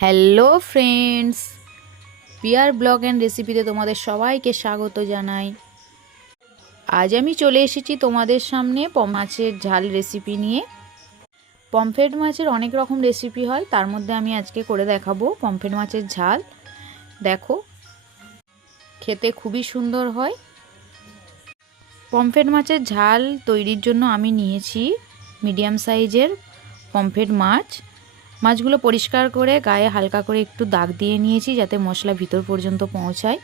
Hello friends, পিয়ার blog and রেসিপিতে তোমাদের সবাইকে স্বাগত জানাই। আজ আমি চলে এসেছি তোমাদের সামনে মাছের ঝাল রেসিপি নিয়ে। পমফ্রেট মাছের অনেক রকম রেসিপি হয়, তার মধ্যে আমি আজকে করে দেখাবো পমফ্রেট মাছের ঝাল। দেখো, খেতে খুবই সুন্দর হয়। পমফ্রেট মাছের ঝাল তৈরির জন্য আমি নিয়েছি মিডিয়াম সাইজের পমফ্রেট মাছ। মাছগুলো পরিষ্কার করে গায়ে হালকা করে একটু দাগ দিয়ে নিয়েছি যাতে মশলা ভিতর পর্যন্ত পৌঁছায়।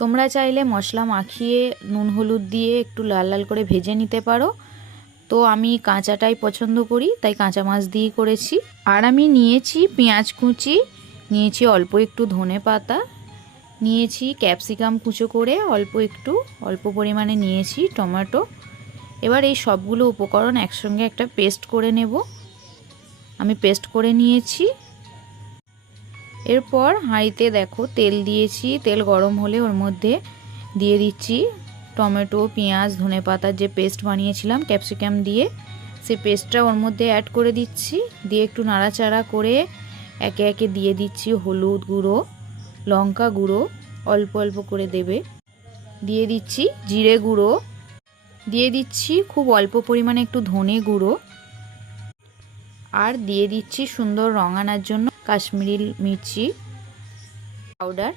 তোমরা চাইলে মশলা মাখিয়ে নুন হলুদ দিয়ে একটু লাল লাল করে ভেজে নিতে পারো, তো আমি কাঁচাটাই পছন্দ করি, তাই কাঁচা মাছ দিয়ে করেছি। আর আমি নিয়েছি পেঁয়াজ কুচি, নিয়েছি অল্প একটু ধনে পাতা, নিয়েছি ক্যাপসিকাম কুচো করে অল্প পরিমাণে নিয়েছি টমেটো। এবার এই সবগুলো উপকরণ একসঙ্গে একটা পেস্ট করে নেব। আমি পেস্ট করে নিয়েছি। এরপর হাঁড়িতে দেখো তেল দিয়েছি, তেল গরম হলে ওর মধ্যে দিয়ে দিচ্ছি টমেটো, পেঁয়াজ, ধনেপাতার যে পেস্ট বানিয়েছিলাম ক্যাপসিকাম দিয়ে, সেই পেস্টটা ওর মধ্যে অ্যাড করে দিচ্ছি। দিয়ে একটু নাড়াচাড়া করে একে একে দিয়ে দিচ্ছি হলুদ গুঁড়ো, লঙ্কা গুঁড়ো অল্প অল্প করে দেবে, দিয়ে দিচ্ছি জিরে গুঁড়ো, দিয়ে দিচ্ছি খুব অল্প পরিমাণে একটু ধনে গুঁড়ো, আর দিয়ে দিচ্ছি সুন্দর রং আনার জন্য কাশ্মীরি মির্চি পাউডার,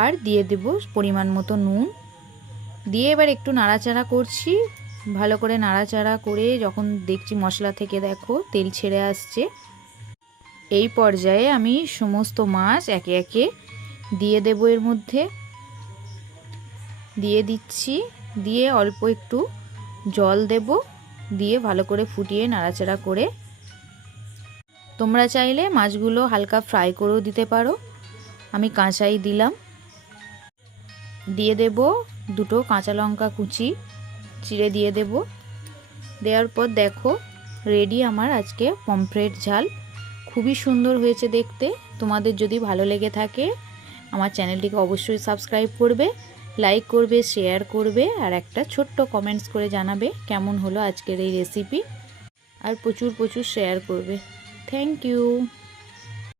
আর দিয়ে দেব পরিমাণ মতো নুন। দিয়ে এবার একটু নাড়াচাড়া করছি। ভালো করে নাড়াচাড়া করে যখন দেখছি মশলা থেকে দেখো তেল ছেড়ে আসছে, এই পর্যায়ে আমি সমস্ত মাছ একে একে দিয়ে দেব। এর মধ্যে দিয়ে দিচ্ছি, দিয়ে অল্প একটু জল দেব, দিয়ে ভালো করে ফুটিয়ে নাড়াচাড়া করে তোমরা চাইলে মাছগুলো হালকা ফ্রাই করেও দিতে পারো, আমি কাঁচাই দিলাম। দিয়ে দেব দুটো কাঁচা লঙ্কা কুচি চিড়ে দিয়ে দেব। দেওয়ার পর দেখো রেডি আমার আজকে পমফ্রেট ঝাল। খুবই সুন্দর হয়েছে দেখতে। তোমাদের যদি ভালো লেগে থাকে আমার চ্যানেলটিকে অবশ্যই সাবস্ক্রাইব করবে, লাইক করবে, শেয়ার করবে, আর একটা ছোট্ট কমেন্টস করে জানাবে কেমন হলো আজকের এই রেসিপি, আর প্রচুর শেয়ার করবে। Thank you.